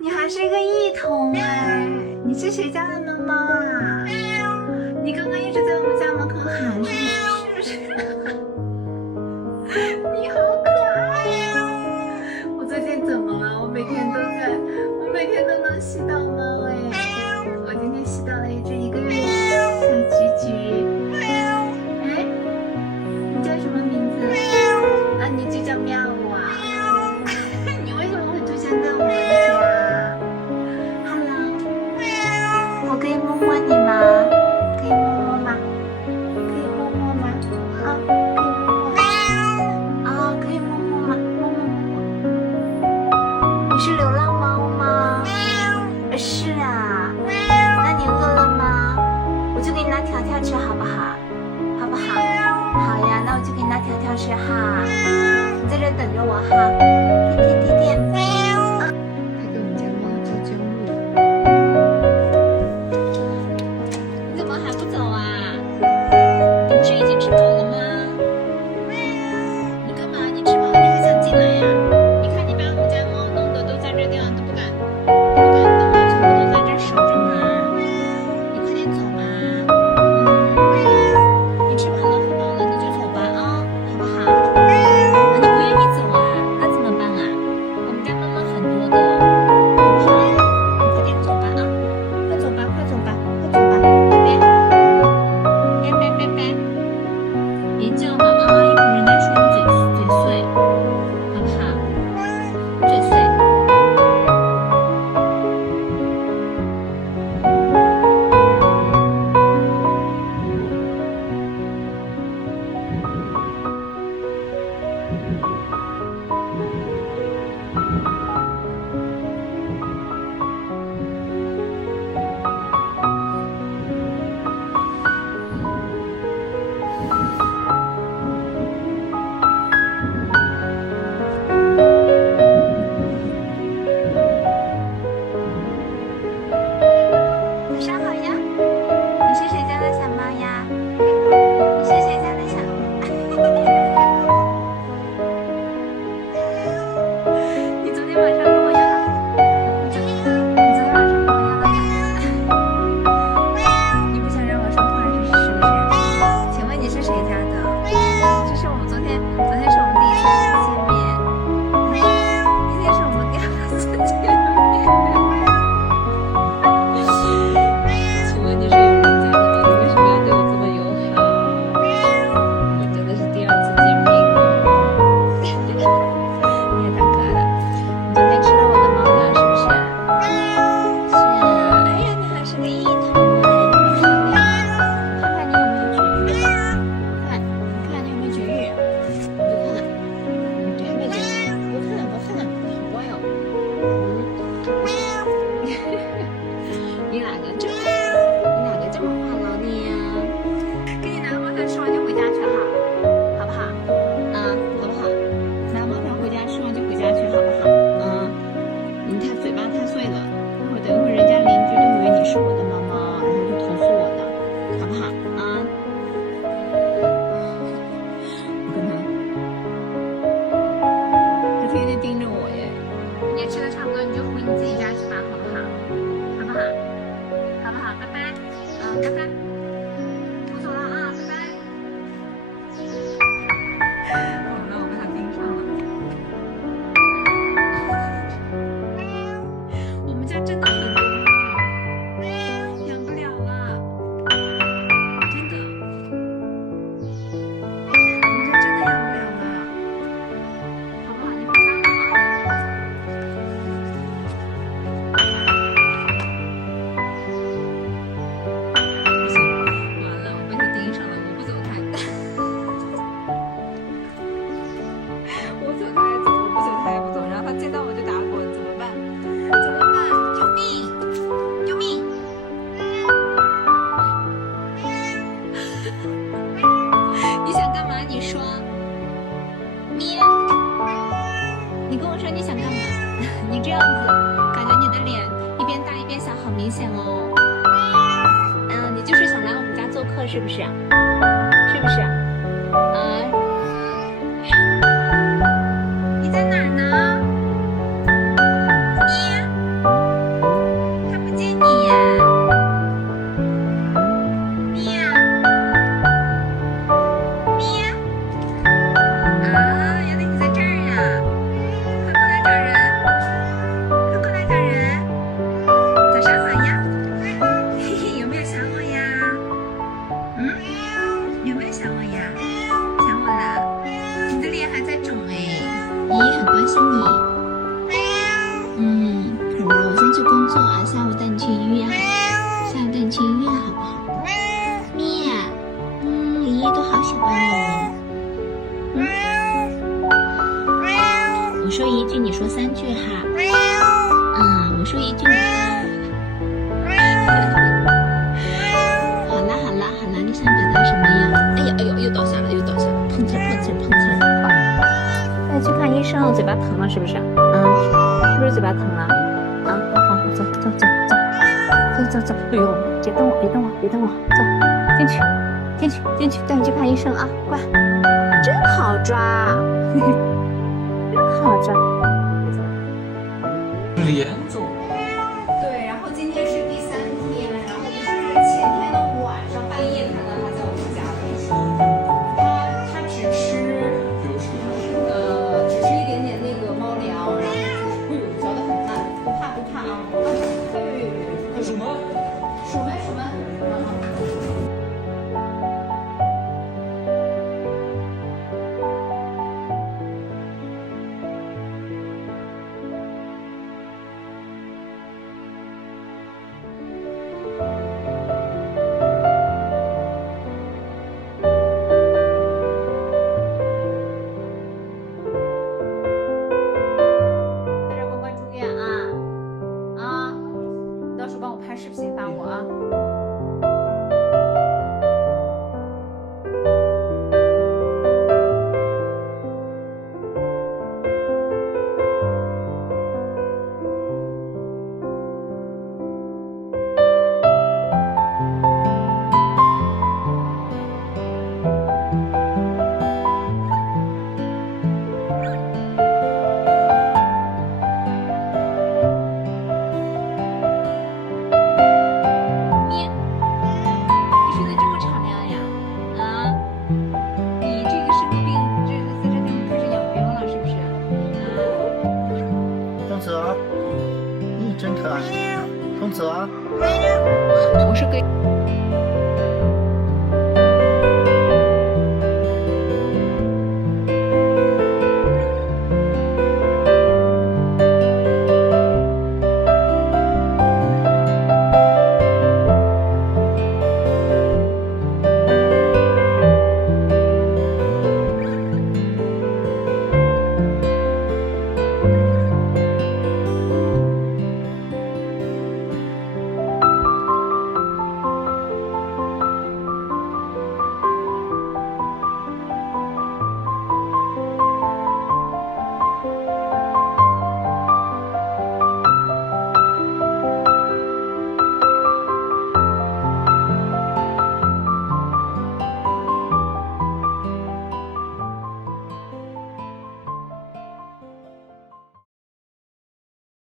你还是一个异童哎！你是谁家的猫猫啊？你刚刚一直在我们家门口喊，是不是？你好可爱呀！我最近怎么了？我每天都能吸到猫哎！我今天吸到了一只1个月的小橘橘。哎，你叫什么名字？啊，你就叫喵啊！你为什么会出现在我家？Hello， 我可以摸摸你吗？可以摸摸吗？可以摸摸吗？啊，可以摸摸。啊，可以摸摸吗？摸摸摸。你是流浪猫吗？是啊。那你饿了吗？我就给你拿条条吃，好不好？好不好？好呀，那我就给你拿条条吃哈。你在这等着我哈。天天天天。他给我们家猫叫啾木。你怎么还不走啊？你不是已经吃饱了吗？你干嘛？你吃饱了你还想进来呀？你看你把我们家猫弄得都在这地方都不敢动啊，全部都在这守着门。你快点走吧。你吃饱了喝饱了你就走吧啊，好不好？你不愿意走啊？那怎么办啊？我们家猫猫很多的，好不好？你快点走吧啊！快走吧，快走吧，快走吧，拜拜，拜拜拜拜。别叫了啊，一会儿人家说你嘴碎，好不好？嘴碎。晚上好呀，你是谁家的小猫呀？你是谁家的小猫？你昨天晚上跟我要了，你昨天晚上跟我要了卡。你不想让我说话是不是？请问你是谁家的？这是我们昨天是我们第一次见面，今天是我们第2次见面。请问你是有人家的吗？你为什么要对我这么友好？我真的是第2次见面哦。你也太可爱了。你昨天吃了我的猫粮是不是？是啊。哎呀，你还是个异童哎，你好漂亮。看看你有没有绝育？看你有没有绝育？你就看，你还没绝育？不看了，好乖哦。你哪个这么话痨你呀？给你拿个猫条吃完就回家去哈，好不好？好不好？拿猫条回家吃完就回家去，好不好？你嘴巴太碎了，等一会儿人家邻居都以为你是我的猫猫，然后就投诉我的，好不好？我跟他天天盯着我耶。你也吃的差不多，你就回你自己家去吧，好不好？好不好？好不好？拜拜。拜拜。我走了啊，拜拜。好了，我被他盯上了。我们家真的很多猫，养不了了，真的。我们家真的养不了了，好不好？你回家了啊。不行，完了，我被他盯上了，我不走他也我走他也走，我不走他也不走，然后他见到我就打滚，怎么办？怎么办？救命！救命！你想干嘛？你说。咩？你跟我说你想干嘛？你这样子，感觉你的脸一边大一边小，好明显哦。你就是想来我们家做客是不是？是不是？你在哪儿呢？咩？去工作啊，下午带你去医院，下午带你去医院好不好？咪，爷爷都好喜欢你。我说一句，你说3句哈。我说一句，你好啦好啦好啦，你想表达什么呀？哎呀哎呦，又倒下了，碰瓷儿，快去看医生，嘴巴疼了是不是？是不是嘴巴疼了？好，走，哎呦，别动我，走，进去，带你去看医生啊，乖，真好抓，真好抓。连坐。对，然后今天是第3天，然后就是前天的晚上半夜看到他在我们家的时候，他只吃一点点那个猫粮，然后就是嚼得很慢，不怕啊，数门。拍视频发我啊。真可爱，通泽。我是给。